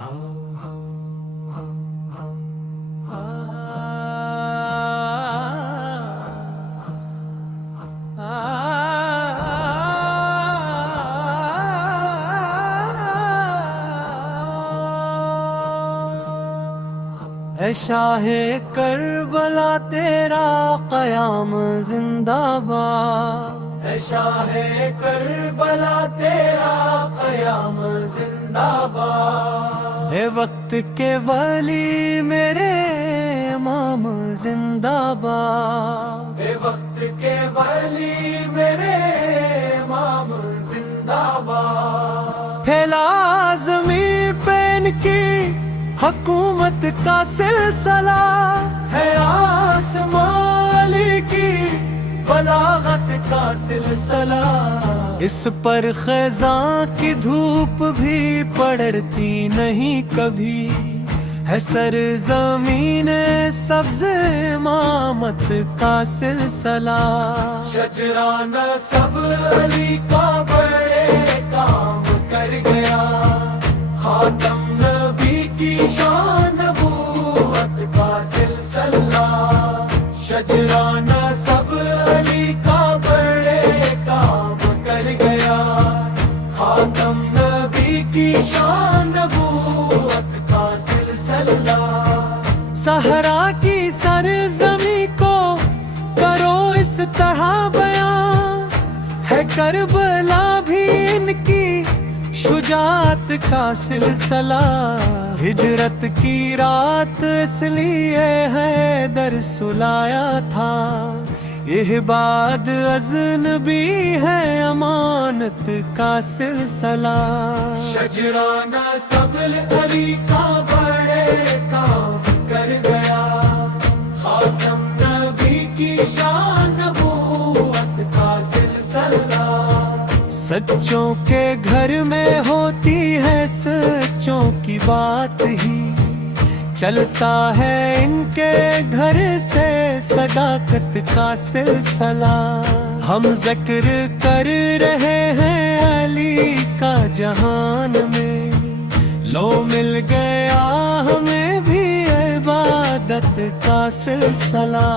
اے شاہ کربلا تیرا قیام زندہ باد، اے شاہ کربلا تیرا قیام زندہ باد، اے وقت کے ولی میرے امام زندہ باد، اے وقت کے ولی میرے امام زندہ باد، پھیلا زمین پہ ان کی حکومت کا سلسلہ ہے، آسمان علی کی بلاغت کا سلسلہ، اس پر خزاں کی دھوپ بھی پڑتی نہیں کبھی، ہے سرزمین سبز امامت کا سلسلہ، شجرانہ سب علی کا بڑے کام کر گیا، خاتم نبی کی شان نبوت کا سلسلہ، شجرانہ سب علی کا بڑے کام کر گیا، خاتم نبی کی شان نبوت کا سلسلہ، صحرا کی سرزمین کو کرو اس طرح بیان، ہے کربلا بھی ان کی شجاعت کا سلسلہ، ہجرت کی رات اس لیے حیدر سلایا تھا، یہ بعد اذنبی ہے امانت کا سلسلہ، شجرانہ سب علی کا بڑے کام کر گیا، خاتم نبی کی شان نبوت کا سلسلہ، سچوں کے گھر میں ہوتی ہے سچوں کی بات ہی، چلتا ہے ان کے گھر سے صداقت کا سلسلہ، ہم ذکر کر رہے ہیں علی کا جہان میں، لو مل گیا ہمیں بھی عبادت کا سلسلہ،